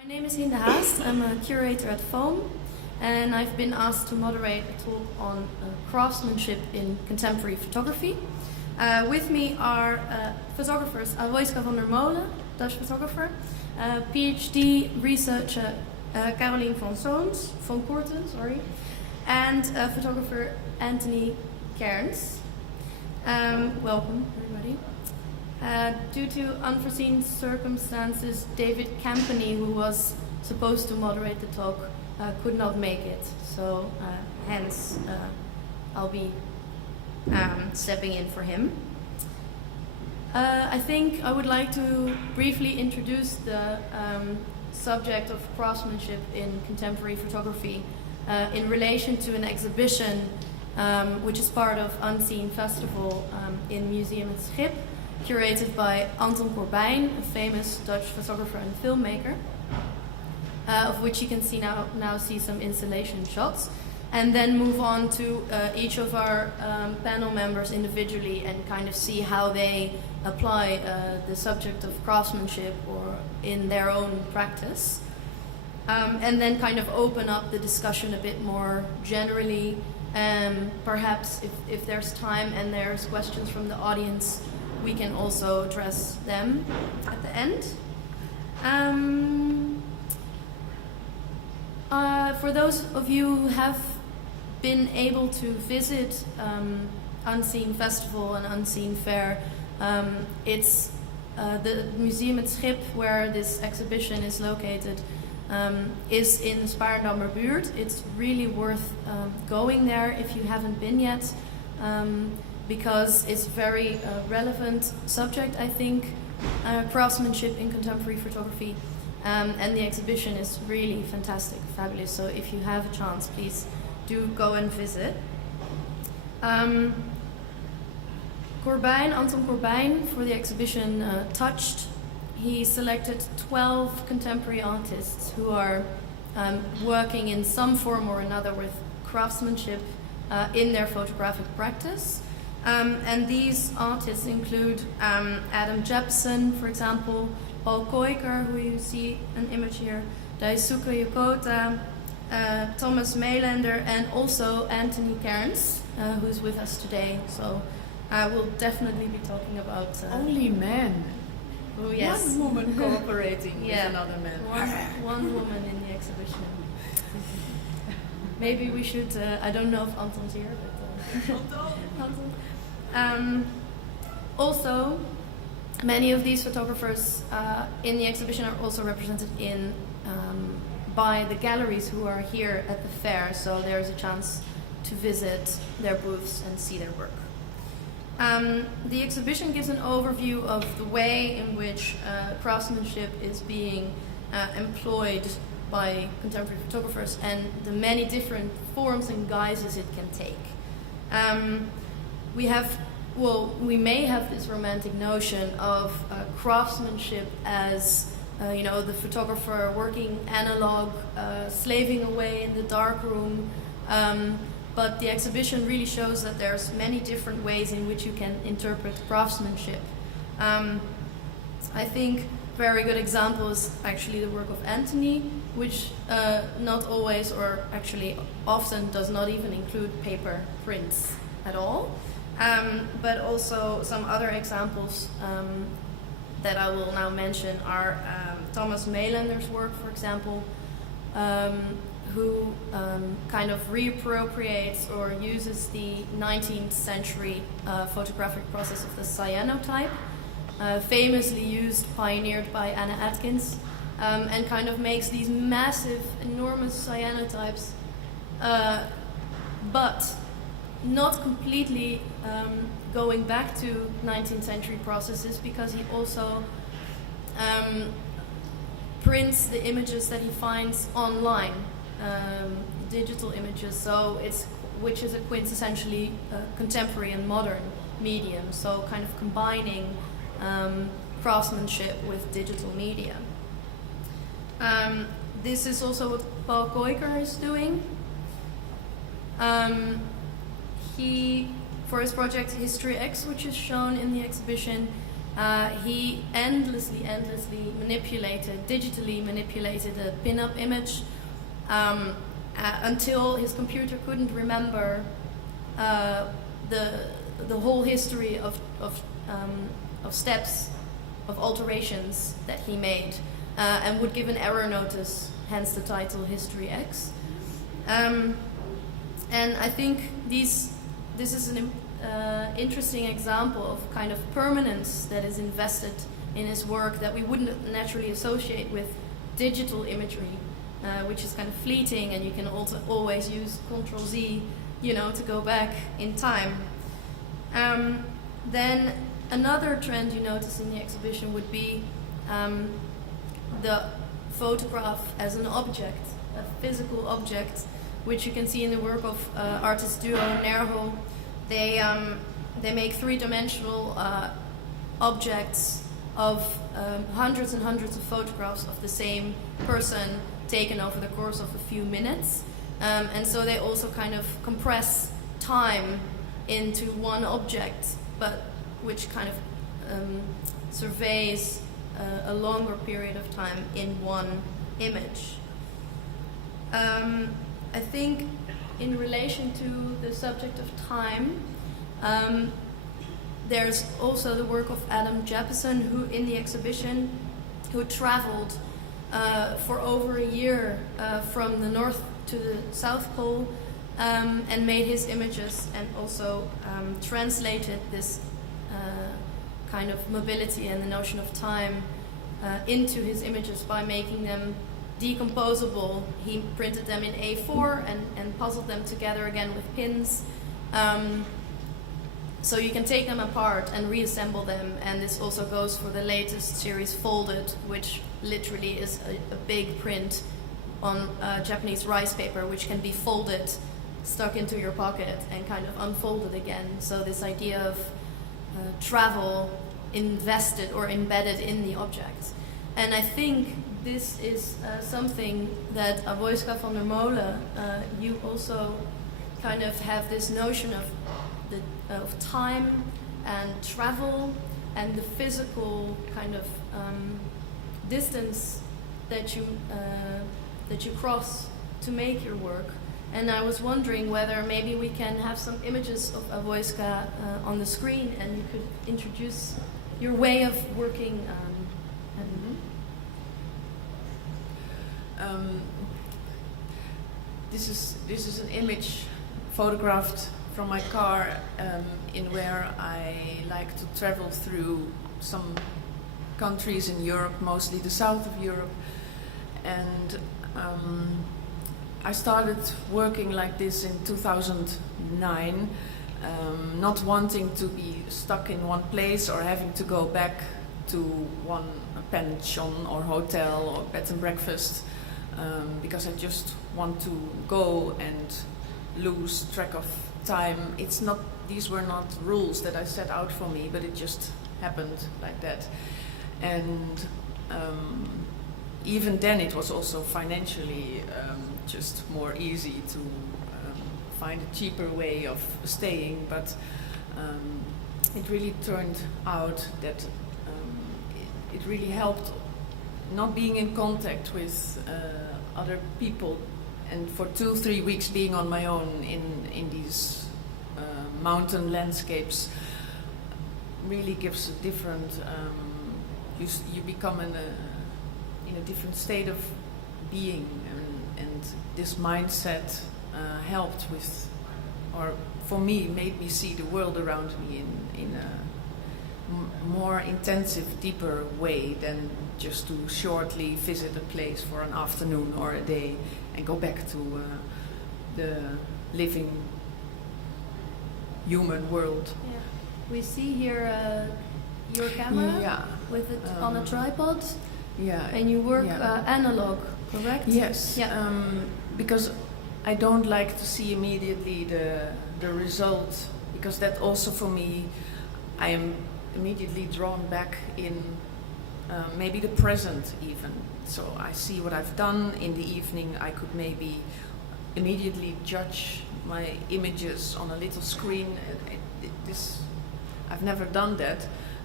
My name is Hinde Haast. I'm a curator at Foam, and I've been asked to moderate a talk on craftsmanship in contemporary photography. With me are photographers Aloyska van der Molen, Dutch photographer, PhD researcher Caroline van Courten, and photographer Antony Cairns. Welcome, everybody. Due to unforeseen circumstances, David Campany, who was supposed to moderate the talk, could not make it. So hence I'll be stepping in for him. I think I would like to briefly introduce the subject of craftsmanship in contemporary photography in relation to an exhibition which is part of Unseen Festival in Museum het Schip, curated by Antony Cairns, a famous Dutch photographer and filmmaker, of which you can now see some installation shots, and then move on to each of our panel members individually and kind of see how they apply the subject of craftsmanship or in their own practice, and then kind of open up the discussion a bit more generally. Perhaps if there's time and there's questions from the audience, we can also address them at the end. For those of you who have been able to visit Unseen Festival and Unseen Fair, it's the Museum het Schip where this exhibition is located is in Spaarndammer Buurt. It's really worth going there if you haven't been yet. Because it's a very relevant subject, I think, craftsmanship in contemporary photography, and the exhibition is really fantastic, fabulous. So if you have a chance, please do go and visit. Antony Cairns, for the exhibition Touched, he selected 12 contemporary artists who are working in some form or another with craftsmanship in their photographic practice. And these artists include Jefferson, for example, Paul Kooiker, who you see an image here, Daisuke Yokota, Thomas Mailander, and also Antony Cairns, who's with us today. So I will definitely be talking about... Only men. Oh, yes. One woman cooperating with another man. One woman in the exhibition. Maybe we should, I don't know if Anton's here, but... Anton. Also, many of these photographers in the exhibition are also represented by the galleries who are here at the fair, so there's a chance to visit their booths and see their work. The exhibition gives an overview of the way in which craftsmanship is being employed by contemporary photographers and the many different forms and guises it can take. We may have this romantic notion of craftsmanship as, the photographer working analog, slaving away in the dark room. But the exhibition really shows that there's many different ways in which you can interpret craftsmanship. I think a very good example is actually the work of Antony, which not always, or actually often, does not even include paper prints at all. But also some other examples that I will now mention are Thomas Mailander's work, for example, who kind of reappropriates or uses the 19th century photographic process of the cyanotype, famously used, pioneered by Anna Atkins, and kind of makes these massive, enormous cyanotypes, but not completely going back to 19th century processes, because he also prints the images that he finds online, digital images, which is a quintessentially contemporary and modern medium, so kind of combining craftsmanship with digital media. This is also what Paul Kooiker is doing. He, for his project History X, which is shown in the exhibition, he endlessly digitally manipulated a pin-up image until his computer couldn't remember the whole history of steps, of alterations that he made, and would give an error notice, hence the title History X. And I think this is an interesting example of kind of permanence that is invested in his work that we wouldn't naturally associate with digital imagery, which is kind of fleeting, and you can also always use Ctrl-Z, to go back in time. Then another trend you notice in the exhibition would be the photograph as an object, a physical object, which you can see in the work of artist duo Nerho. They make three-dimensional objects of hundreds and hundreds of photographs of the same person taken over the course of a few minutes. And so they also kind of compress time into one object, but which kind of surveys a longer period of time in one image. I think in relation to the subject of time, there's also the work of Jefferson, who in the exhibition, who traveled for over a year from the North to the South Pole, and made his images, and also translated this kind of mobility and the notion of time into his images by making them decomposable. He printed them in A4 and puzzled them together again with pins. So you can take them apart and reassemble them, and this also goes for the latest series, Folded, which literally is a big print on Japanese rice paper, which can be folded, stuck into your pocket, and kind of unfolded again. So this idea of travel invested or embedded in the object. And I think this is something that Wojska van der Molen, you also kind of have this notion of time and travel and the physical kind of distance that you cross to make your work. And I was wondering whether maybe we can have some images of Wojska on the screen, and you could introduce your way of working. This is an image photographed from my car in where I like to travel through some countries in Europe, mostly the south of Europe, and I started working like this in 2009, not wanting to be stuck in one place or having to go back to one pension or hotel or bed and breakfast, because I just want to go and lose track of time. These were not rules that I set out for me, but it just happened like that. And even then it was also financially just more easy to find a cheaper way of staying, but it really turned out that it really helped not being in contact with other people, and for 2-3 weeks being on my own in these mountain landscapes really gives a different you become in a different state of being, and this mindset helped with, or for me, made me see the world around me in a more intensive, deeper way than just to shortly visit a place for an afternoon or a day and go back to the living human world. Yeah. We see here your camera with it on a tripod. Yeah. And you work analog, correct? Yes. Yeah. Because I don't like to see immediately the result, because that also for me, I am immediately drawn back in maybe the present even. So I see what I've done in the evening. I could maybe immediately judge my images on a little screen. I've never done that.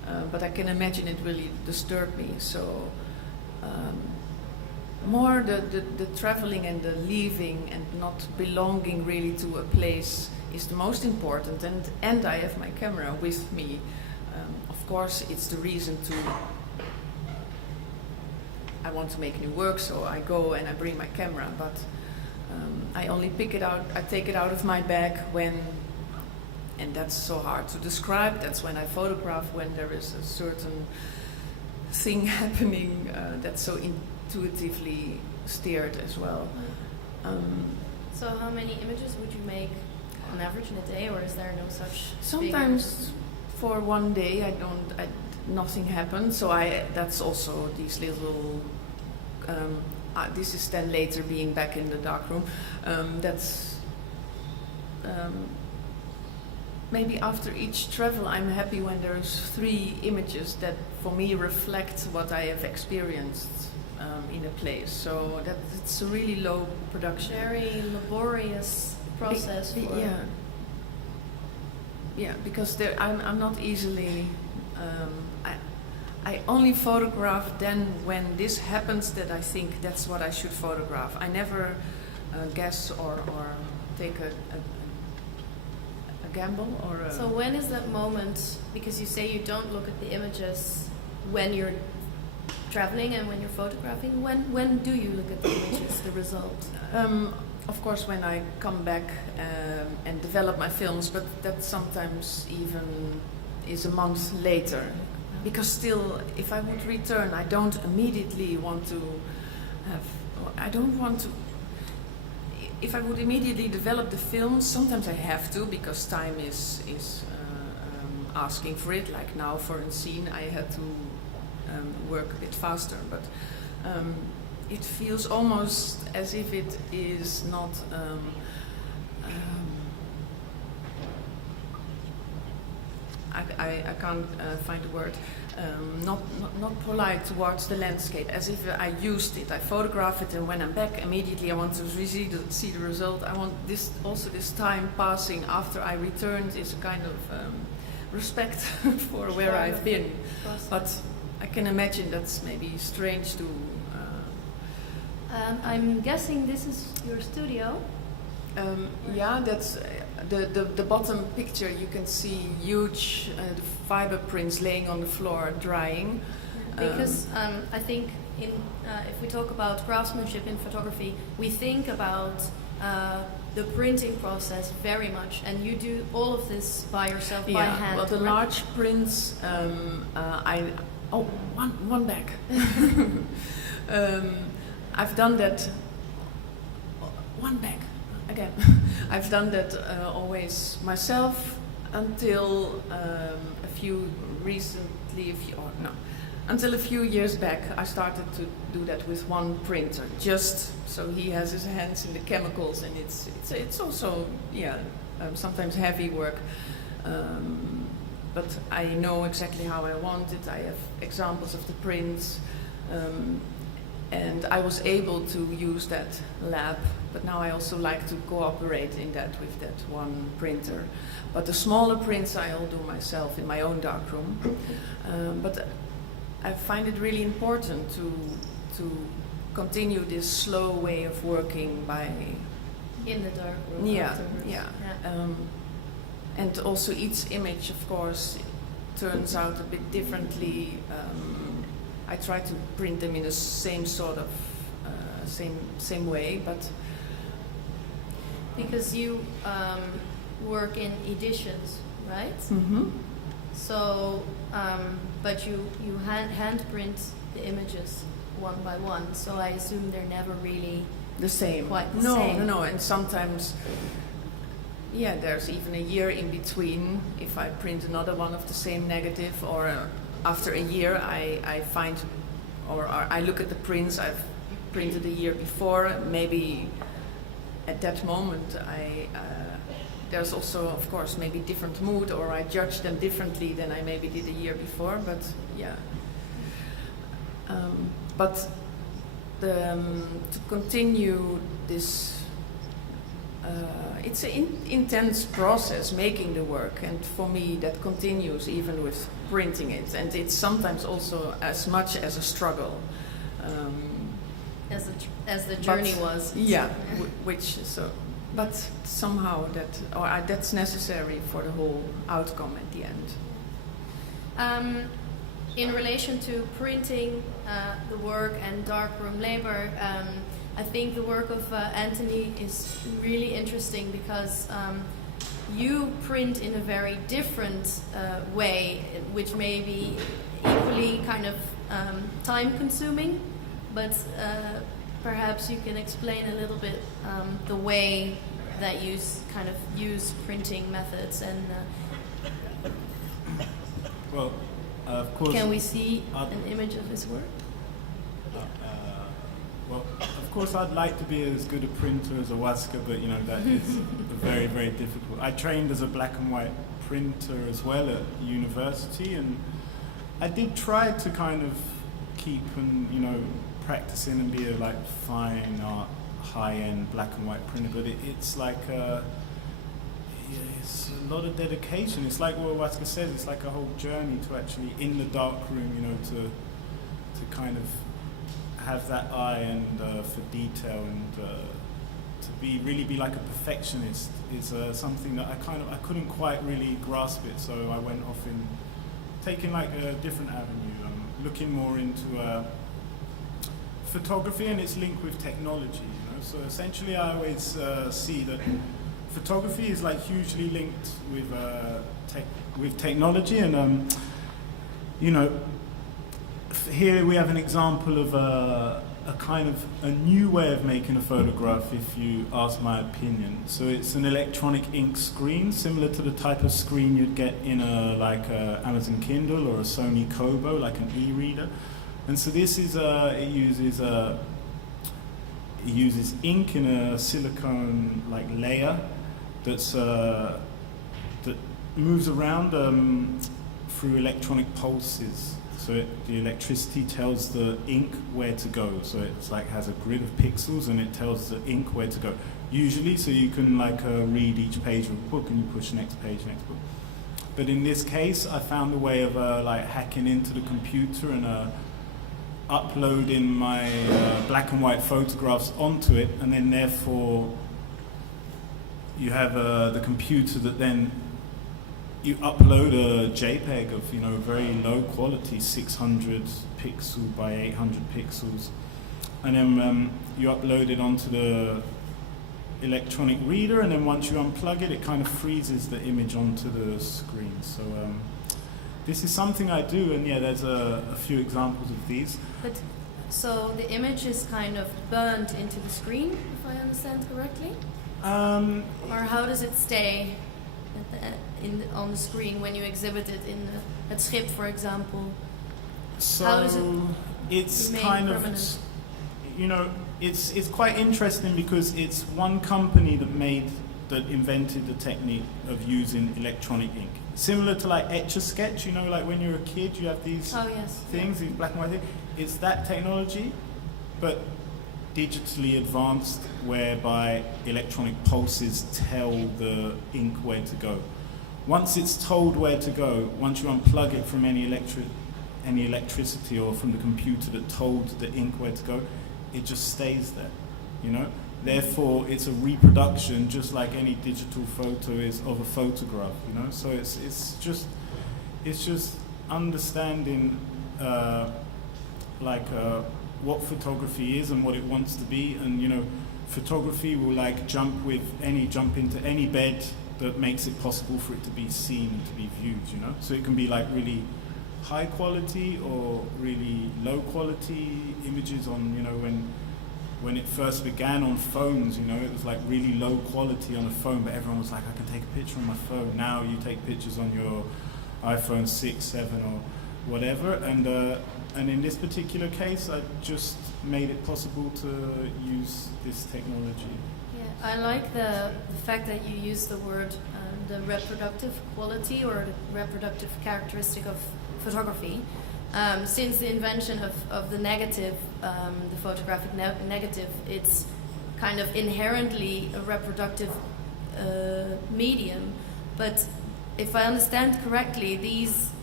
but I can imagine it really disturbed me. So more the traveling and the leaving and not belonging really to a place is the most important, and I have my camera with me. Of course, it's the reason I want to make new work, so I go and I bring my camera, but I only pick it out, I take it out of my bag when, and that's so hard to describe, that's when I photograph, when there is a certain thing happening that's so intuitively steered as well. So how many images would you make on average in a day, or is there no such? Sometimes for one day nothing happens, so that's also these little. This is then later being back in the darkroom. That's maybe after each travel, I'm happy when there's 3 images that for me reflect what I have experienced in a place. So that it's a really low production. Very laborious process. Yeah, because I'm not easily. I only photograph then when this happens that I think that's what I should photograph. I never guess or take a gamble or. So when is that moment? Because you say you don't look at the images when you're traveling and when you're photographing. When do you look at the images, the result? Of course, when I come back and develop my films, but that sometimes even is a month later. Because still, if I would return, I don't immediately want to if I would immediately develop the film, sometimes I have to, because time is asking for it. Like now for a scene, I had to work a bit faster, but it feels almost as if it is not I can't find the word. Not polite towards the landscape, as if I used it. I photograph it, and when I'm back, immediately I want to see the result. I want this time passing after I returned is a kind of respect for where I've been. But I can imagine that's maybe strange to. I'm guessing this is your studio. Yeah, that's the bottom picture. You can see huge fiber prints laying on the floor, drying. Because I think if we talk about craftsmanship in photography, we think about the printing process very much, and you do all of this by yourself, by hand. Well, the large prints, one back. I've done that. One back. Again, I've done that always myself until until a few years back. I started to do that with one printer, just so he has his hands in the chemicals, and it's also sometimes heavy work, but I know exactly how I want it. I have examples of the prints. And I was able to use that lab, but now I also like to cooperate in that with that one printer. But the smaller prints I all do myself in my own darkroom. But I find it really important to continue this slow way of working by in the dark room. Yeah. And also each image, of course, turns out a bit differently. I try to print them in the same sort of same way, but because you work in editions, right? Mm-hmm. So, but you hand print the images one by one. So I assume they're never really the same. Quite the same. No, and sometimes. Yeah, there's even a year in between. If I print another one of the same negative, or after a year, I find, or I look at the prints I've printed a year before. Maybe at that moment, there's also, of course, maybe different mood, or I judge them differently than I maybe did a year before. But yeah, to continue this. It's an intense process making the work, and for me that continues even with printing it, and it's sometimes also as much as a struggle. As the journey was. Yeah, but somehow that's necessary for the whole outcome at the end. In relation to printing the work and darkroom labor, I think the work of Antony is really interesting because you print in a very different way, which may be equally kind of time-consuming, but perhaps you can explain a little bit the way that you kind of use printing methods and. Well, of course. Can we see an image of his work? Well, of course, I'd like to be as good a printer as a Waska, but that is very, very difficult. I trained as a black and white printer as well at university, and I did try to kind of keep and practicing and be a fine art, high-end black and white printer, but it's like it's a lot of dedication. It's like what Waska says. It's like a whole journey to actually in the dark room, to kind of have that eye and for detail and to really be like a perfectionist is something that I couldn't quite really grasp it. So I went off in taking like a different avenue, looking more into photography and its link with technology. So essentially, I always see that photography is like hugely linked with technology, and here we have an example of a kind of a new way of making a photograph, if you ask my opinion. So it's an electronic ink screen, similar to the type of screen you'd get in a Amazon Kindle or a Sony Kobo, like an e-reader. And so this is it uses ink in a silicone layer that moves around through electronic pulses. So the electricity tells the ink where to go. So it's has a grid of pixels, and it tells the ink where to go. Usually, so you can read each page of a book, and you push next page, next book. But in this case, I found a way of hacking into the computer and uploading my black and white photographs onto it, and then therefore you have the computer that then you upload a JPEG of very low quality, 600 pixel by 800 pixels, and then you upload it onto the electronic reader, and then once you unplug it, it kind of freezes the image onto the screen. So this is something I do, and there's a few examples of these. But so the image is kind of burned into the screen, if I understand correctly? Or how does it stay on the screen when you exhibit it in at Schip, for example? So how does it it's remain kind permanent? of, it's quite interesting because it's one company that invented the technique of using electronic ink. Similar to Etch-a-Sketch, when you're a kid, you have these things, these black and white things. It's that technology, but digitally advanced, whereby electronic pulses tell the ink where to go. Once it's told where to go, once you unplug it from any electricity or from the computer that told the ink where to go, it just stays there, Therefore, it's a reproduction, just like any digital photo is of a photograph, So it's just understanding what photography is and what it wants to be, and photography will jump into any bed that makes it possible for it to be seen and to be viewed, So it can be really high quality or really low quality images on, when it first began on phones, it was really low quality on a phone, but everyone was like, I can take a picture on my phone. Now you take pictures on your iPhone 6, 7 or whatever, and in this particular case, I just made it possible to use this technology. Yeah, I like the fact that you use the word the reproductive quality or the reproductive characteristic of photography. Since the invention of the negative, the photographic negative, it's kind of inherently a reproductive medium. But if I understand correctly, these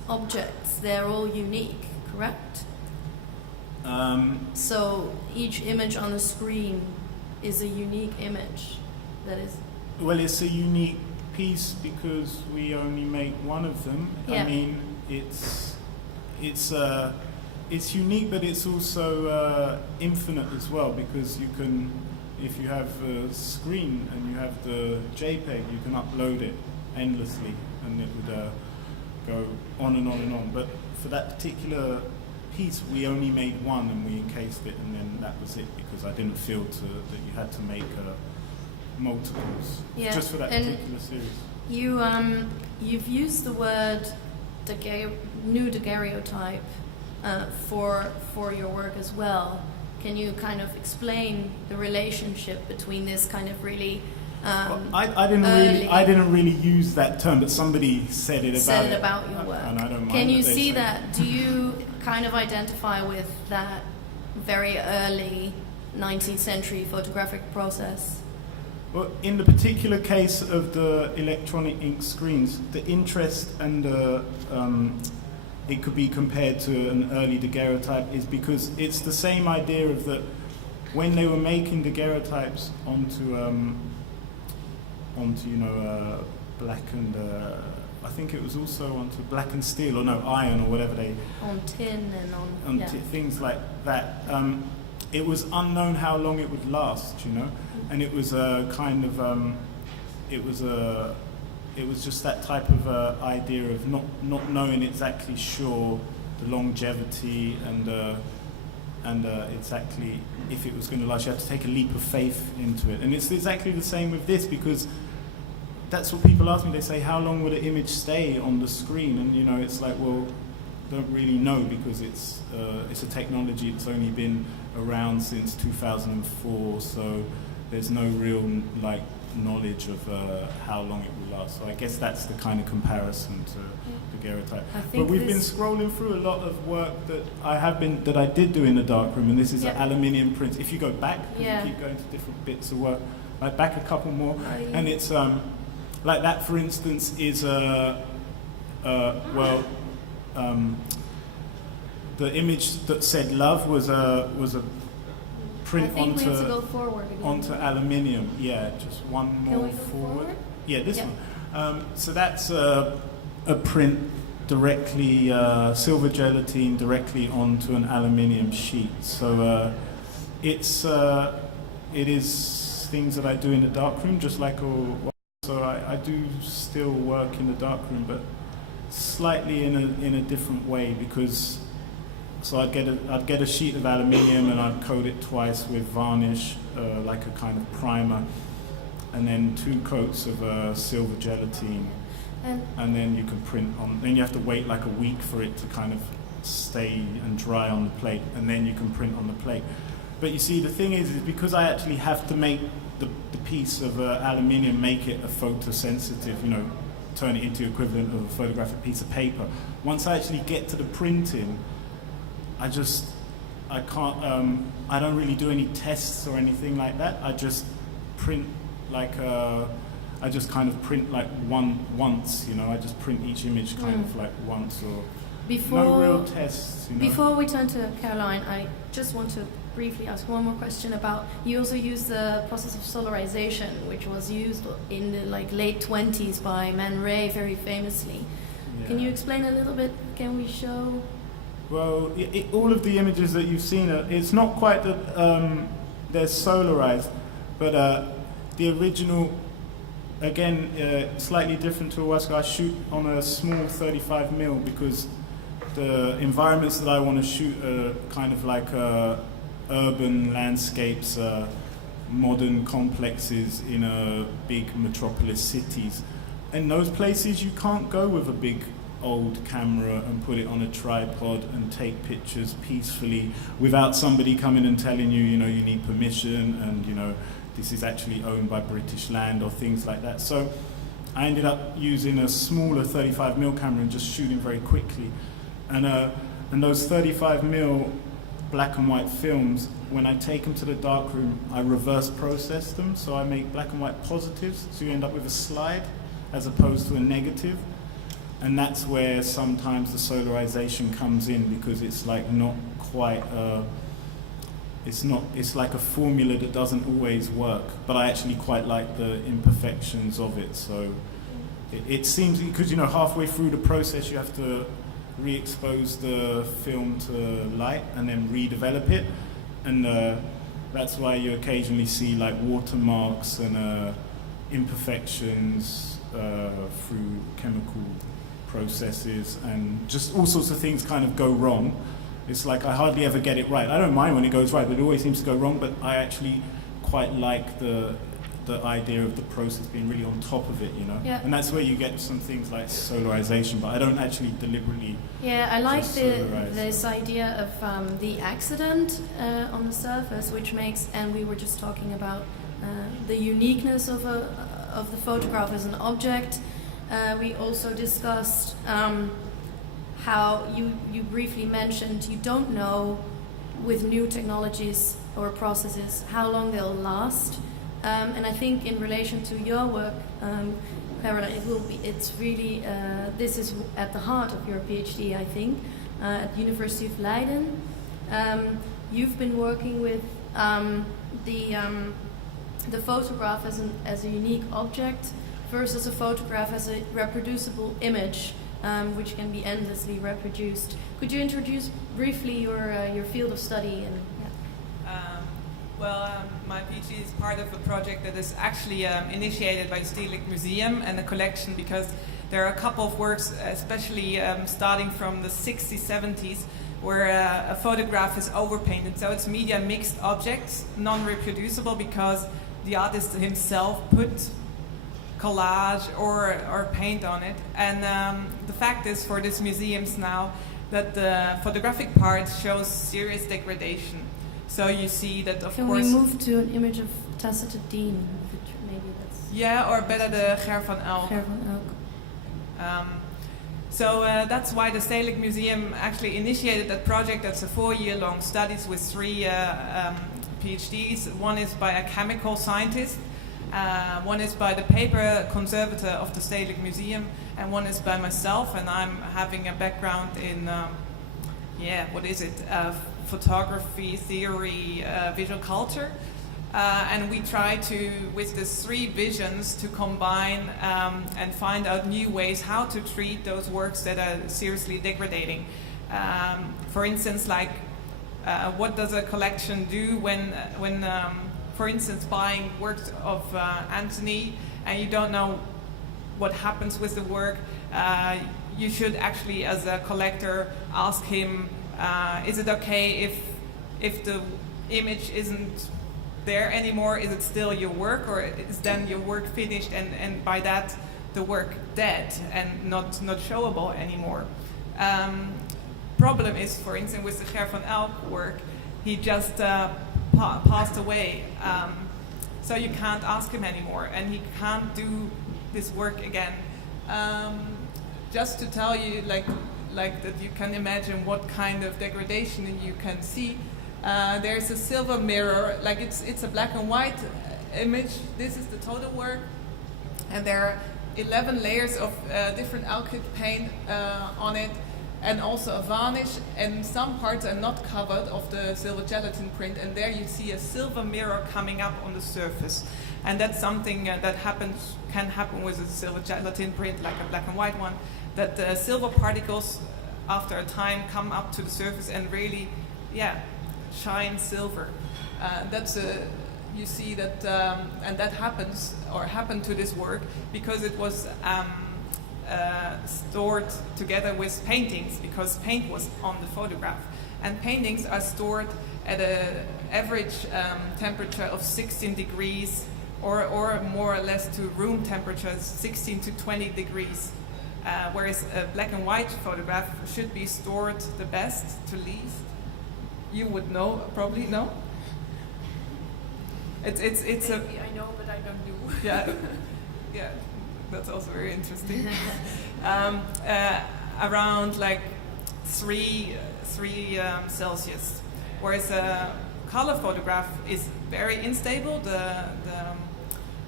objects, they're all unique, correct? So each image on the screen is a unique image that is... Well, it's a unique piece because we only make one of them. Yeah. I mean, it's unique, but it's also infinite as well, because you can, if you have a screen and you have the JPEG, you can upload it endlessly, and it would go on and on and on. But for that particular piece, we only made one, and we encased it, and then that was it, because I didn't feel that you had to make multiples just for that particular series. You've used the word new daguerreotype for your work as well. Can you kind of explain the relationship between this kind of really I didn't really use that term, but somebody said it about your work. And I don't mind. Can you see that? Do you kind of identify with that very early 19th century photographic process? Well, in the particular case of the electronic ink screens, the interest and it could be compared to an early daguerreotype is because it's the same idea of that when they were making daguerreotypes onto black and I think it was also onto black and steel, or no, iron, or whatever they... On tin and on things like that. It was unknown how long it would last, you know, and it was a kind of, it was just that type of idea of not knowing exactly sure the longevity and exactly if it was going to last. You had to take a leap of faith into it, and it's exactly the same with this, because that's what people ask me. They say, how long would an image stay on the screen? And you know, it's like, well, don't really know, because it's a technology that's only been around since 2004, so there's no real knowledge of how long it will last. So I guess that's the kind of comparison to daguerreotype. But we've been scrolling through a lot of work that I did do in the darkroom, and this is an aluminium print. If you go back, you keep going to different bits of work, like back a couple more, and it's like that, for instance, is the image that said love was a print onto aluminium. Yeah, just one more forward. Yeah, this one. So that's a print directly, silver gelatine directly onto an aluminium sheet. So it is things that I do in the darkroom, just like all. So I do still work in the darkroom, but slightly in a different way, because so I'd get a sheet of aluminium and I'd coat it twice with varnish, like a kind of primer, and then 2 coats of silver gelatine, and then you can print on. Then you have to wait like a week for it to kind of stay and dry on the plate, and then you can print on the plate. But you see, the thing is because I actually have to make the piece of aluminium, make it a photosensitive, you know, turn it into the equivalent of a photographic piece of paper. Once I actually get to the printing, I don't really do any tests or anything like that. I just print I just kind of print like once, you know. I just print each image kind of like once, or no real tests, you know. Before we turn to Caroline, I just want to briefly ask one more question about, you also use the process of solarization, which was used in the late 20s by Man Ray very famously. Yeah. Can you explain a little bit? Can we show? Well, all of the images that you've seen, it's not quite that they're solarized, but the original, again, slightly different to Owasco. I shoot on a small 35mm because the environments that I want to shoot are kind of like urban landscapes, modern complexes in big metropolis cities. In those places, you can't go with a big old camera and put it on a tripod and take pictures peacefully without somebody coming and telling you, you know, you need permission, and you know, this is actually owned by British land, or things like that. So I ended up using a smaller 35mm camera and just shooting very quickly. And those 35mm black and white films, when I take them to the darkroom, I reverse process them. So I make black and white positives, so you end up with a slide as opposed to a negative. and that's where sometimes the solarization comes in, because it's like not quite it's like a formula that doesn't always work, but I actually quite like the imperfections of it. So it seems, because halfway through the process you have to re-expose the film to light and then redevelop it, and that's why you occasionally see like watermarks and imperfections through chemical processes, and just all sorts of things kind of go wrong. It's like I hardly ever get it right. I don't mind when it goes right, but it always seems to go wrong. But I actually quite like the idea of the process being really on top of it, Yeah. And that's where you get some things like solarization, but I don't actually deliberately. Yeah, I like solarize. this idea of the accident on the surface, which makes, and we were just talking about the uniqueness of the photograph as an object. We also discussed how you briefly mentioned you don't know with new technologies or processes how long they'll last. And I think in relation to your work, Carola, it's really, this is at the heart of your PhD, I think, at the University of Leiden. You've been working with the photograph as a unique object versus a photograph as a reproducible image, which can be endlessly reproduced. Could you introduce briefly your field of study? And my PhD is part of a project that is actually initiated by the Stedelijk Museum and the collection, because there are a couple of works, especially starting from the 60s, 70s, where a photograph is overpainted. So it's media mixed objects, non-reproducible, because the artist himself put collage or paint on it. And the fact is, for these museums now, that the photographic part shows serious degradation. So you see that, of can course... we move to an image of Tacita Dean? Maybe that's... Yeah, or better the Ger van Elk. Ger van Elk. So that's why the Stedelijk Museum actually initiated that project. That's a 4-year-long studies with 3 PhDs. One is by a chemical scientist, one is by the paper conservator of the Stedelijk Museum, and one is by myself, and I'm having a background in, photography, theory, visual culture. And we try to, with the 3 visions, to combine and find out new ways how to treat those works that are seriously degrading. For instance, like what does a collection do when for instance, buying works of Antony and you don't know what happens with the work, you should actually, as a collector, ask him, is it okay if the image isn't there anymore? Is it still your work, or is then your work finished and by that the work dead and not showable anymore? Problem is, for instance, with the Ger van Elk work, he just passed away, so you can't ask him anymore, and he can't do this work again. Just to tell you, like that, you can imagine what kind of degradation you can see. There's a silver mirror, like it's a black and white image. This is the total work, and there are 11 layers of different alkyd paint on it, and also a varnish, and some parts are not covered of the silver gelatin print, and there you see a silver mirror coming up on the surface. And that's something that can happen with a silver gelatin print, like a black and white one, that the silver particles after a time come up to the surface and really, shine silver. You see that, and that happened to this work because it was stored together with paintings, because paint was on the photograph, and paintings are stored at an average temperature of 16 degrees, or more or less to room temperature, 16 to 20 degrees. Whereas a black and white photograph should be stored the best to least. You would know, probably, no? It's Maybe I know, but I don't do. Yeah, that's also very interesting. Around like 3 Celsius, whereas a color photograph is very unstable.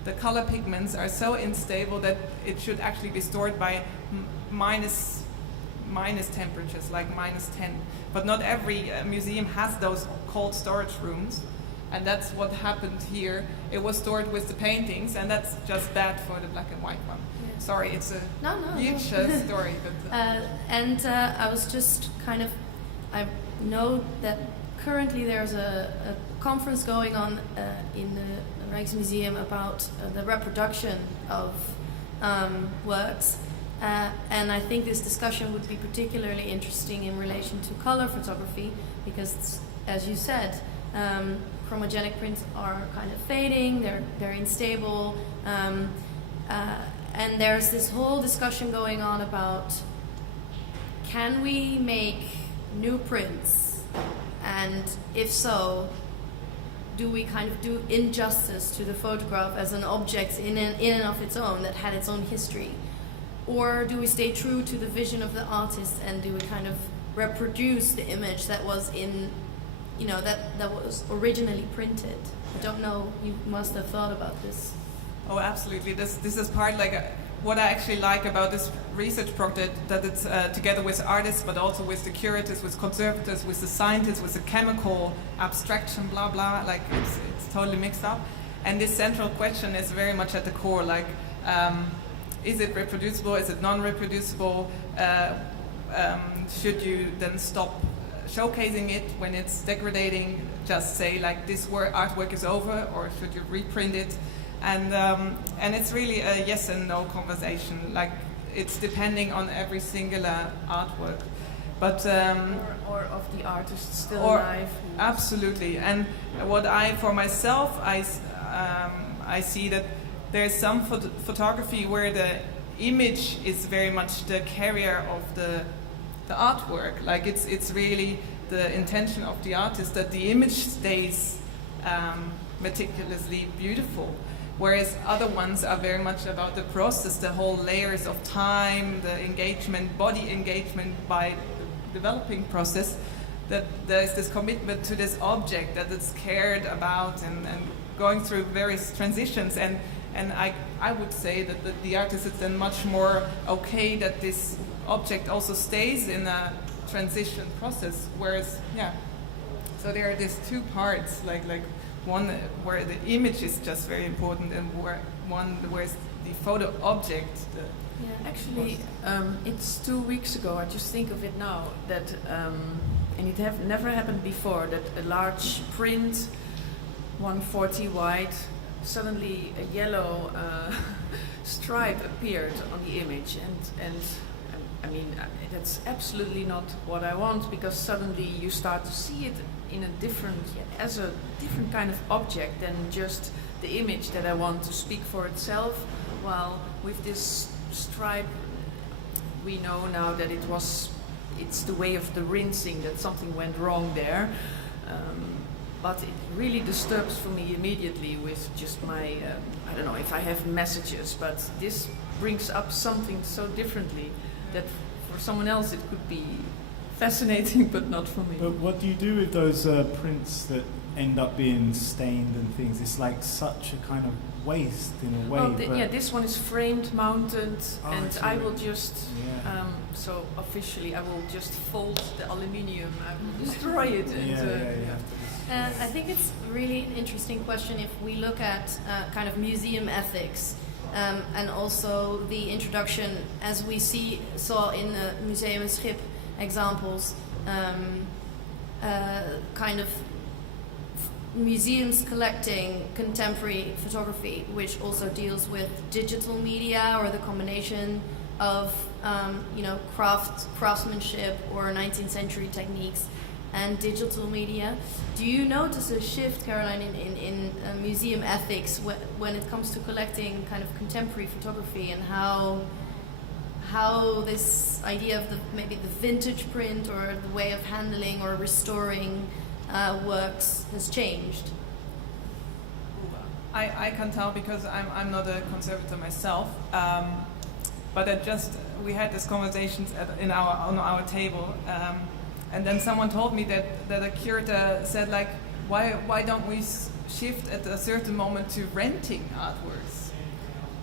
the color pigments are so unstable that it should actually be stored by minus temperatures, like -10. But not every museum has those cold storage rooms, and that's what happened here. It was stored with the paintings, and that's just bad for the black and white one. Yeah. Sorry, it's a huge story. But, I was just I know that currently there's a conference going on in the Rijksmuseum about the reproduction of works. And I think this discussion would be particularly interesting in relation to color photography because, as you said, chromogenic prints are kind of fading, they're unstable, and there's this whole discussion going on about can we make new prints, and if so, do we kind of do injustice to the photograph as an object in and of its own that had its own history? Or do we stay true to the vision of the artist and do we kind of reproduce the image that was that was originally printed? I don't know, you must have thought about this. Oh, absolutely. This is part what I actually like about this research project, that it's together with artists, but also with the curators, with conservators, with the scientists, with the chemical abstraction, blah, blah, like it's totally mixed up. And this central question is very much at the core, like, is it reproducible? Is it non-reproducible? Should you then stop showcasing it when it's degrading? Just say like this artwork is over, or should you reprint it? And it's really a yes and no conversation. Like it's depending on every singular artwork, but or of the artist still alive. Absolutely. And what for myself, I see that there's some photography where the image is very much the carrier of the artwork. Like it's really the intention of the artist that the image stays meticulously beautiful. Whereas other ones are very much about the process, the whole layers of time, the engagement, body engagement by the developing process, that there's this commitment to this object that it's cared about and going through various transitions. And I would say that the artist is then much more okay that this object also stays in a transition process. Whereas, so there are these two parts, like one where the image is just very important, and where the photo object. Actually, it's 2 weeks ago. I just think of it now that, and it never happened before, that a large print, 140 wide. Suddenly a yellow stripe appeared on the image, and I mean that's absolutely not what I want, because suddenly you start to see it in as a different kind of object than just the image that I want to speak for itself. While with this stripe, we know now that it's the way of the rinsing, that something went wrong there. But it really disturbs for me immediately with just my, I don't know if I have messages, but this brings up something so differently that for someone else it could be fascinating, but not for me. But what do you do with those prints that end up being stained and things? It's like such a kind of waste in a way. Well, this one is framed, mounted, and I will just, so officially I will just fold the aluminium, I will destroy it. And, I think it's really an interesting question if we look at kind of museum ethics and also the introduction, as we saw in the Museum and Schip examples, kind of museums collecting contemporary photography, which also deals with digital media or the combination of craftsmanship or 19th century techniques and digital media. Do you notice a shift, Caroline, in museum ethics when it comes to collecting kind of contemporary photography, and how this idea of maybe the vintage print or the way of handling or restoring works has changed? I can tell because I'm not a conservator myself, but we had these conversations on our table. And then someone told me that a curator said, like, why don't we shift at a certain moment to renting artworks?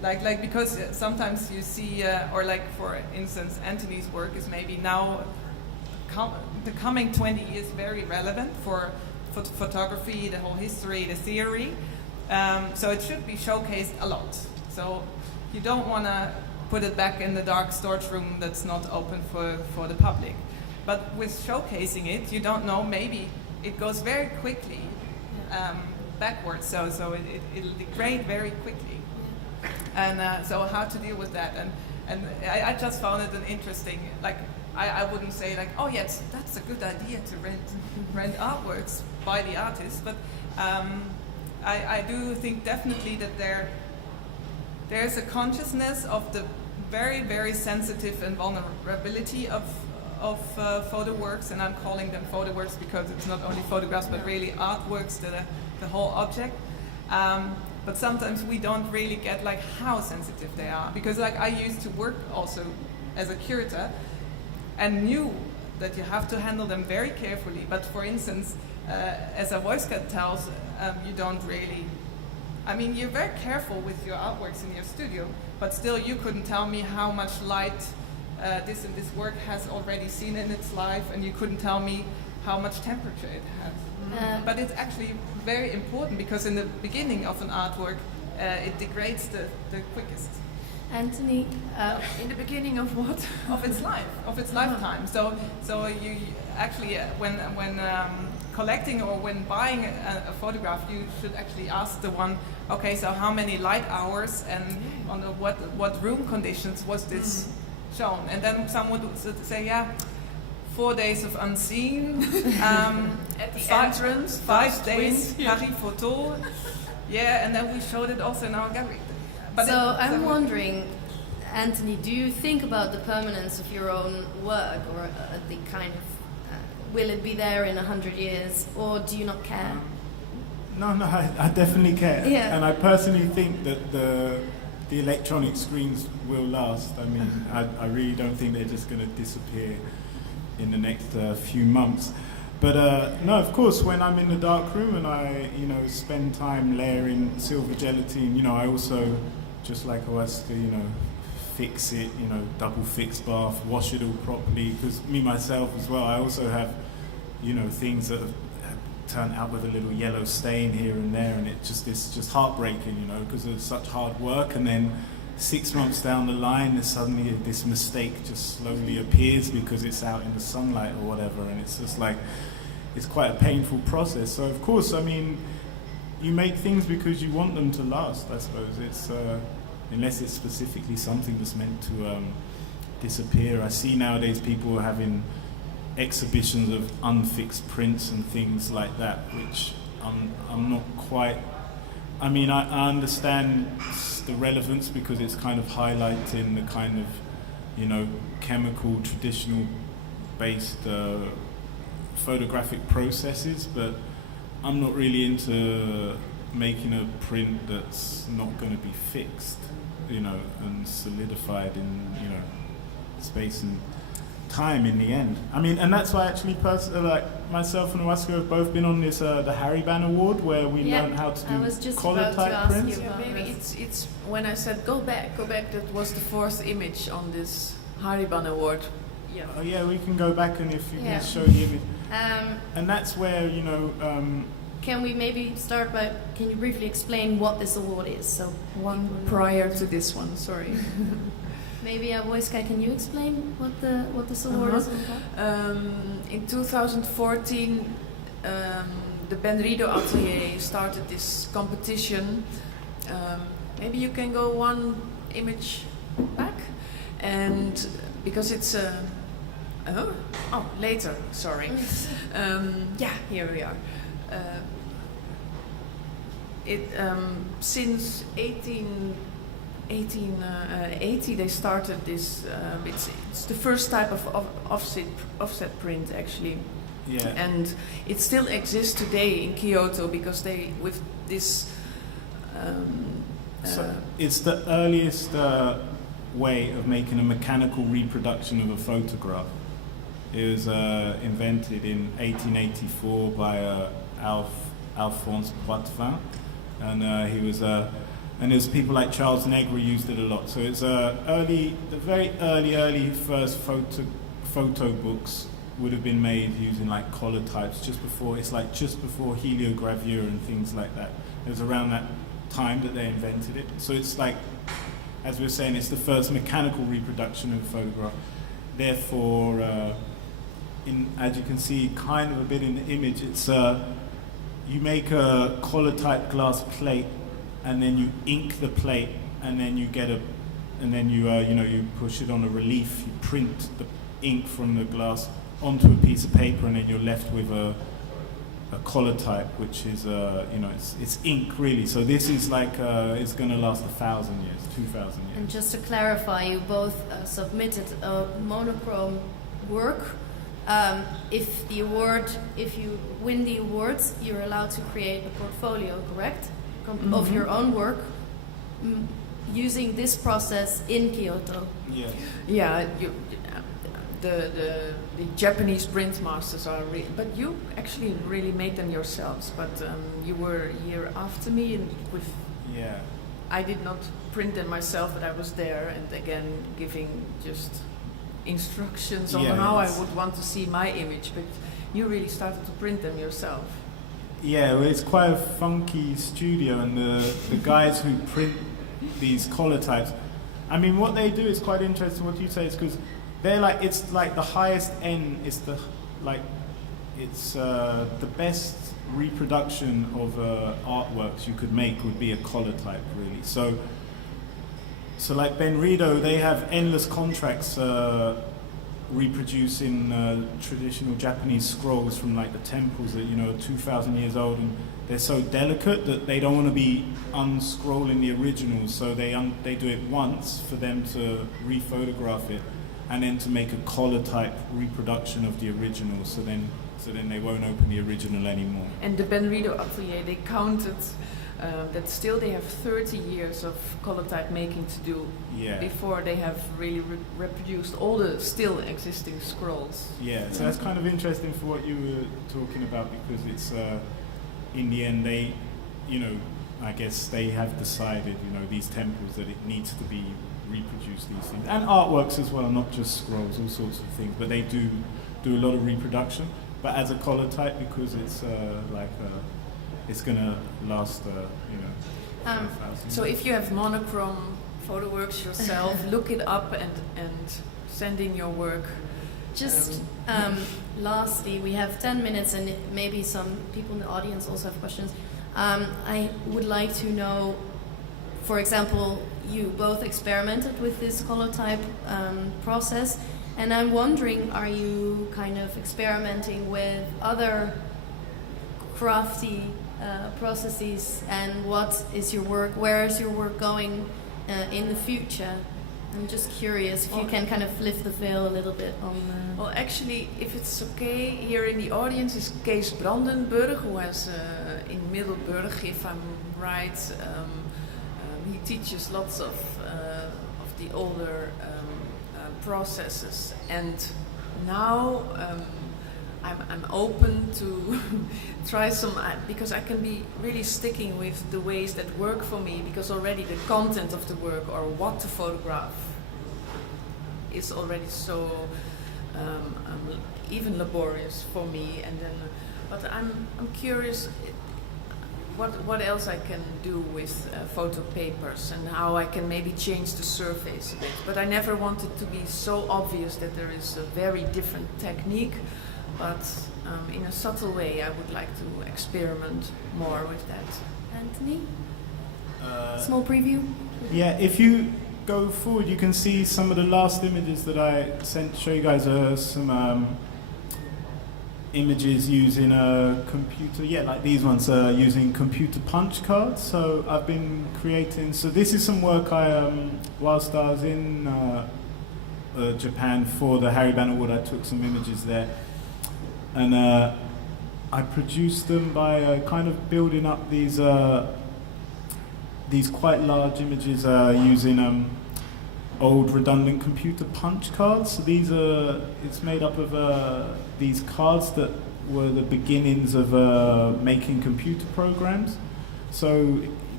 like because sometimes you see, or like for instance, Antony's work is maybe now the coming 20 years very relevant for photography, the whole history, the theory. So it should be showcased a lot. So you don't want to put it back in the dark storage room that's not open for the public. But with showcasing it, you don't know, maybe it goes very quickly backwards, so it'll degrade very quickly. And so how to deal with that? And I just found it an interesting, like, I wouldn't say like, oh yes, that's a good idea to rent artworks by the artist, but I do think definitely that there's a consciousness of the very, very sensitive and vulnerability of photo works, and I'm calling them photo works because it's not only photographs but really artworks, the whole object. But sometimes we don't really get like how sensitive they are, because like I used to work also as a curator and knew that you have to handle them very carefully. But for instance, as a voice cut tells, you don't really, I mean, you're very careful with your artworks in your studio, but still you couldn't tell me how much light this and this work has already seen in its life, and you couldn't tell me how much temperature it has. But it's actually very important, because in the beginning of an artwork, it degrades the quickest. Antony, in the beginning of what? Of its life, of its lifetime. So you actually, when collecting or when buying a photograph, you should actually ask the one, okay, so how many light hours and under what room conditions was this shown? And then someone would say, yeah, 4 days of unseen, at the entrance, 5 days, Paris photo. Yeah, and then we showed it also in our gallery. But so I'm wondering, Antony, do you think about the permanence of your own work, or the kind of, will it be there in 100 years, or do you not care? No, I definitely care. Yeah. And I personally think that the electronic screens will last. I mean, I really don't think they're just going to disappear in the next few months. But no, of course, when I'm in the dark room and I, spend time layering silver gelatine, I also, just like Oaska, fix it, double fix bath, wash it all properly. Because me myself as well, I also have, things that have turned out with a little yellow stain here and there, and it's just heartbreaking, because it's such hard work. And then 6 months down the line, there's suddenly this mistake just slowly appears because it's out in the sunlight or whatever, and it's just like, it's quite a painful process. So of course, I mean, you make things because you want them to last, I suppose. It's unless it's specifically something that's meant to disappear. I see nowadays people are having exhibitions of unfixed prints and things like that, which I'm not quite. I mean, I understand the relevance because it's kind of highlighting the kind of, chemical, traditional-based photographic processes, but I'm not really into making a print that's not going to be fixed, and solidified in, space and time in the end. I mean, and that's why actually, like myself and Oaska have both been on this the Harry-Ban Award, where we learn how to do collar type prints. Maybe it's when I said go back. That was the 4th image on this Harry-Ban Award. Yeah. Oh yeah, we can go back, and if you can show the image. And that's where Can we maybe start by? Can you briefly explain what this award is? So one prior to this one. Sorry. Maybe Wojska, can you explain what this award is about? In 2014, the Benrido Atelier started this competition. Maybe you can go one image back, and because it's later. Sorry. Here we are. Since 1880 they started this. It's the first type of offset print actually. Yeah. And it still exists today in Kyoto because they with this. So it's the earliest way of making a mechanical reproduction of a photograph. It was invented in 1884 by Alphonse Poitvin, and he was a and there's people like Charles Negri used it a lot. So it's the very early first photo books would have been made using like color types just before heliogravure and things like that. It was around that time that they invented it. So it's like, as we were saying, it's the first mechanical reproduction of a photograph. Therefore, as you can see, kind of a bit in the image, it's you make a collar type glass plate, and then you ink the plate, and then you you push it on a relief. You print the ink from the glass onto a piece of paper, and then you're left with a collar type, which is it's ink really. So this is like it's going to last 1,000 years, 2,000 years. And just to clarify, you both submitted a monochrome work. If you win the awards, you're allowed to create a portfolio, correct? Of your own work, using this process in Kyoto. Yeah. Yeah. The Japanese print masters are, but you actually really made them yourselves. But you were a year after me, and I did not print them myself, but I was there, and again giving just instructions on how I would want to see my image. But you really started to print them yourself. Yeah, well, it's quite a funky studio, and the guys who print these collar types, I mean, what they do is quite interesting. What you say is because they're like, it's like the highest end, it's the best reproduction of artworks you could make would be a collar type, really. So like Benrido, they have endless contracts reproducing traditional Japanese scrolls from like the temples that are 2,000 years old, and they're so delicate that they don't want to be unscrolling the originals, so they do it once for them to rephotograph it, and then to make a collar type reproduction of the original, so then they won't open the original anymore. And the Benrido atelier, they counted that still they have 30 years of color type making to do before they have really reproduced all the still existing scrolls. Yeah, so that's kind of interesting for what you were talking about, because it's in the end they, I guess they have decided, these temples, that it needs to be reproduced, these things, and artworks as well, not just scrolls, all sorts of things, but they do a lot of reproduction, but as a collar type, because it's it's gonna last so if you have monochrome photo works yourself, look it up and send in your work. Just lastly, we have 10 minutes, and maybe some people in the audience also have questions. I would like to know, for example, you both experimented with this holotype process, and I'm wondering, are you kind of experimenting with other crafty processes, and what is your work, where is your work going in the future? I'm just curious if you can kind of lift the veil a little bit on Well, actually, if it's okay, here in the audience is Kees Brandenburg, who has in Middelburg, if I'm right, he teaches lots of the older processes, and now I'm open to try some, because I can be really sticking with the ways that work for me, because already the content of the work, or what to photograph, is already so even laborious for me. And then, but I'm curious what else I can do with photo papers, and how I can maybe change the surface a bit. But I never want it to be so obvious that there is a very different technique. But in a subtle way, I would like to experiment more with that. Antony? Small preview? Yeah, if you go forward, you can see some of the last images that I sent to show you guys some images using a computer, like these ones, using computer punch cards. So I've been creating, so this is some work I, whilst I was in Japan for the Harry Ban Award, I took some images there. And I produced them by kind of building up these quite large images using old redundant computer punch cards. So it's made up of these cards that were the beginnings of making computer programs. So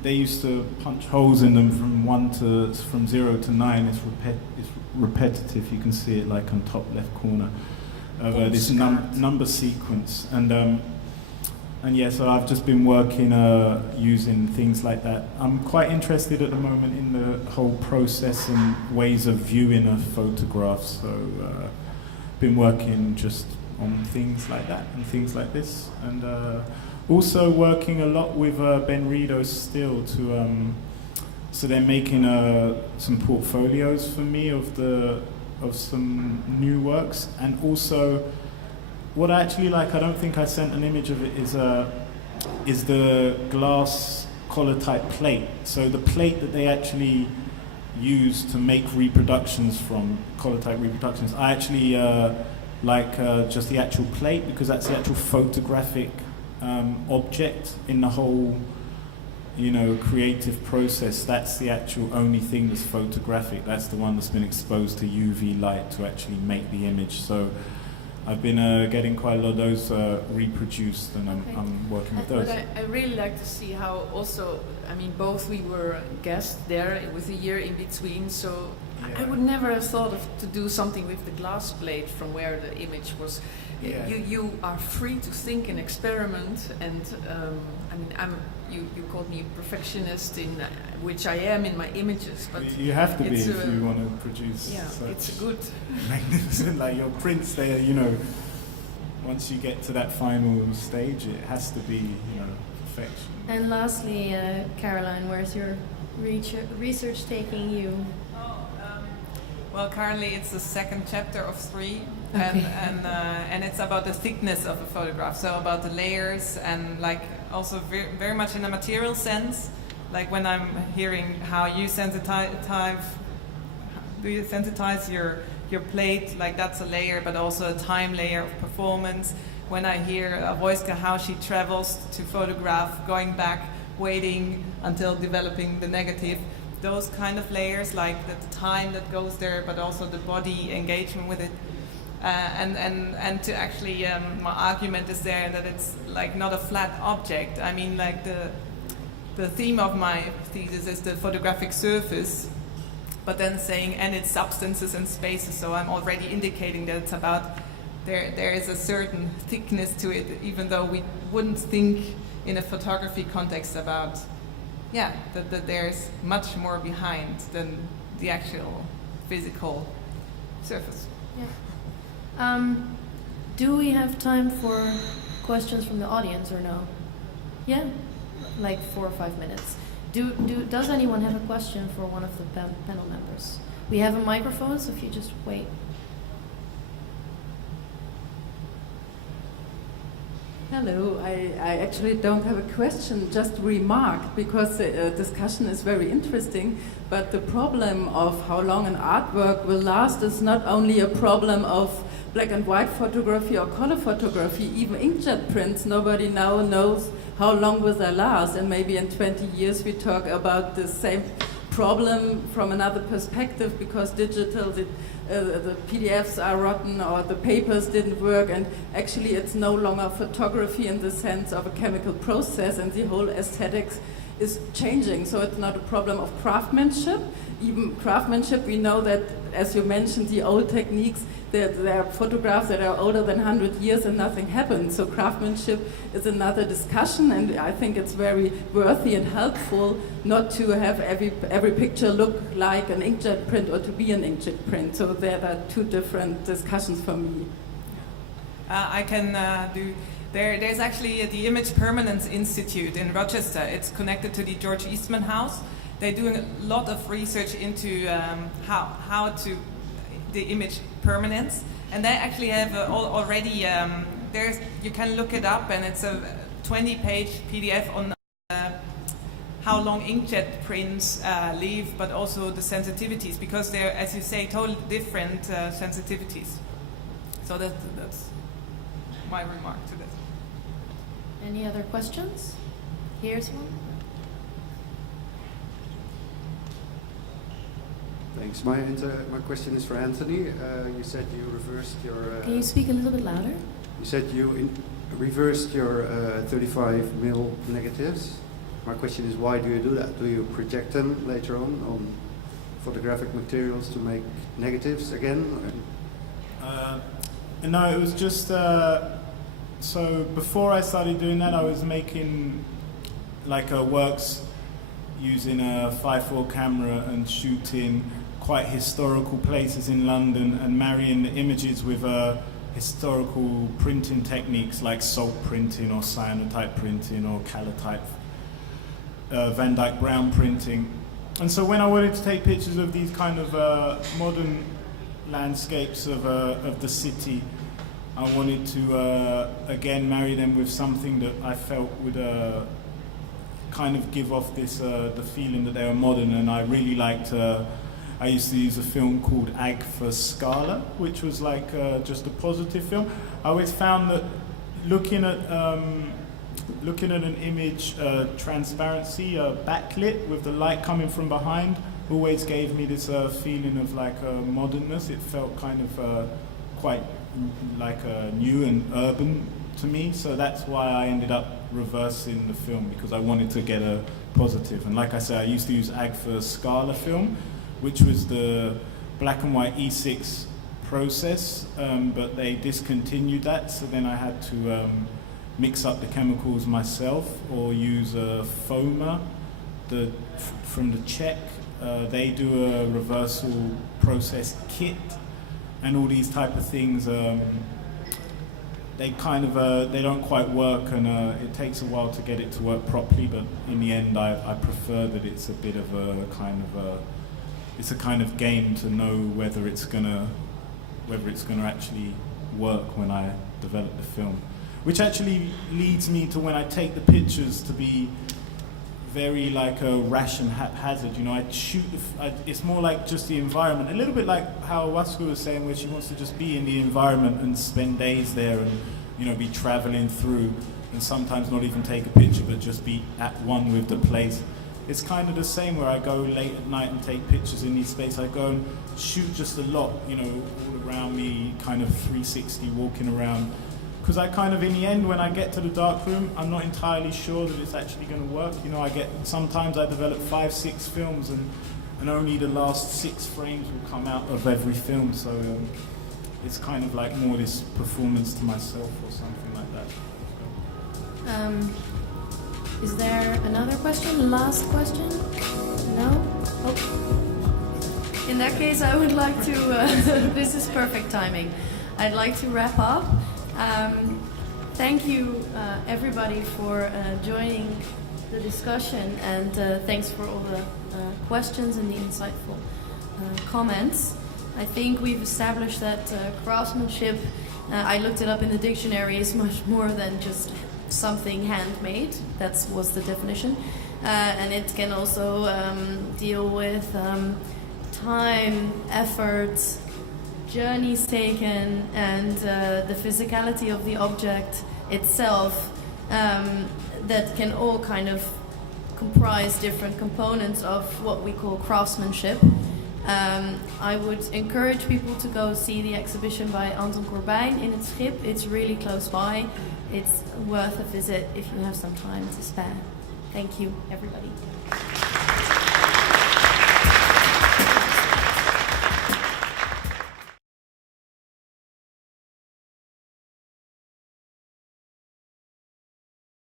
they used to punch holes in them from 0 to 9. It's repetitive. You can see it like on top left corner of this number sequence. And yeah, so I've just been working using things like that. I'm quite interested at the moment in the whole process and ways of viewing a photograph. So been working just on things like that and things like this, and also working a lot with Ben Rideau still to. So they're making some portfolios for me of some new works, and also what I actually like. I don't think I sent an image of it. Is the glass collar type plate. So the plate that they actually use to make reproductions from collar type reproductions. I actually like just the actual plate, because that's the actual photographic object in the whole, creative process. That's the actual only thing that's photographic. That's the one that's been exposed to UV light to actually make the image. So I've been getting quite a lot of those reproduced, and I'm working with those. But I really like to see how also, both we were guests there with a year in between, so yeah. I would never have thought to do something with the glass plate from where the image was. Yeah. You are free to think and experiment, and you called me a perfectionist, in which I am in my images. But you have to be if you want to produce. Yeah, it's good. Magnificent, like your prints there. Once you get to that final stage, it has to be perfection. And lastly, Caroline, where's your research taking you? Well, currently it's the second chapter of 3, okay. and it's about the thickness of a photograph, so about the layers, and like also very much in a material sense, like when I'm hearing how you sensitize your plate, like that's a layer, but also a time layer of performance. When I hear Wojska, how she travels to photograph, going back, waiting until developing the negative, those kind of layers, like the time that goes there, but also the body engagement with it. And to actually, my argument is there that it's like not a flat object. Like the theme of my thesis is the photographic surface, but then saying, and its substances and spaces, so I'm already indicating that it's about, there is a certain thickness to it, even though we wouldn't think in a photography context about, that there's much more behind than the actual physical surface. Yeah. Do we have time for questions from the audience or no? Yeah, like 4 or 5 minutes. Does anyone have a question for one of the panel members? We have a microphone, so if you just wait. Hello, I actually don't have a question, just a remark, because the discussion is very interesting, but the problem of how long an artwork will last is not only a problem of black and white photography or color photography, even inkjet prints, nobody now knows how long will they last, and maybe in 20 years we talk about the same problem from another perspective, because digital, the PDFs are rotten or the papers didn't work, and actually it's no longer photography in the sense of a chemical process, and the whole aesthetics is changing. So it's not a problem of craftsmanship. Even craftsmanship, we know that, as you mentioned, the old techniques, there are photographs that are older than 100 years and nothing happened. So craftsmanship is another discussion, and I think it's very worthy and helpful not to have every picture look like an inkjet print or to be an inkjet print. So there are 2 different discussions for me. I can do. There's actually the Image Permanence Institute in Rochester. It's connected to the George Eastman House. They're doing a lot of research into how to the image permanence, and they actually have already you can look it up, and it's a 20-page PDF on how long inkjet prints live, but also the sensitivities, because they're, as you say, totally different sensitivities. So that's my remark to that. Any other questions? Here's one. Thanks. My question is for Antony. You said you reversed your... Can you speak a little bit louder? You said you reversed your 35 mil negatives. my question is, why do you do that? Do you project them later on photographic materials to make negatives again? No, it was just so before I started doing that, I was making like works using a 5.4 camera and shooting quite historical places in London and marrying the images with historical printing techniques like salt printing or cyanotype printing or calotype Van Dyke Brown printing. And so when I wanted to take pictures of these kind of modern landscapes of the city, I wanted to again marry them with something that I felt would kind of give off this the feeling that they were modern. And I really liked I used to use a film called Ag for Scala, which was like just a positive film. I always found that looking at an image, transparency, backlit with the light coming from behind, always gave me this feeling of like modernness. It felt kind of quite like new and urban to me. So that's why I ended up reversing the film, because I wanted to get a positive. And like I said, I used to use Ag for Scala film, which was the black and white E6 process, but they discontinued that, so then I had to mix up the chemicals myself or use a foamer from the Czech. They do a reversal process kit and all these type of things. They kind of they don't quite work, and it takes a while to get it to work properly, but in the end I prefer that it's a bit of a kind of game to know whether it's gonna actually work when I develop the film, which actually leads me to when I take the pictures to be very like a rash and haphazard. You know, I shoot. It's more like just the environment, a little bit like how Wasku was saying, where she wants to just be in the environment and spend days there, and you know, be traveling through, and sometimes not even take a picture, but just be at one with the place. It's kind of the same where I go late at night and take pictures in these spaces. I go and shoot just a lot, you know, all around me, kind of 360 walking around. Because I kind of, in the end, when I get to the darkroom, I'm not entirely sure that it's actually going to work. You know, sometimes I develop 5-6 films and only the last 6 frames will come out of every film. So it's kind of like more this performance to myself or something like that. Is there another question? Last question? No? Oh. In that case, I would like to, this is perfect timing. I'd like to wrap up. Thank you, everybody, for joining the discussion, and thanks for all the questions and the insightful comments. I think we've established that craftsmanship, I looked it up in the dictionary, is much more than just something handmade. That was the definition. And it can also deal with time, effort, journeys taken, and the physicality of the object itself, that can all kind of comprise different components of what we call craftsmanship. I would encourage people to go see the exhibition by Anton Corbijn in het Schip. It's really close by. It's worth a visit if you have some time to spare. Thank you, everybody.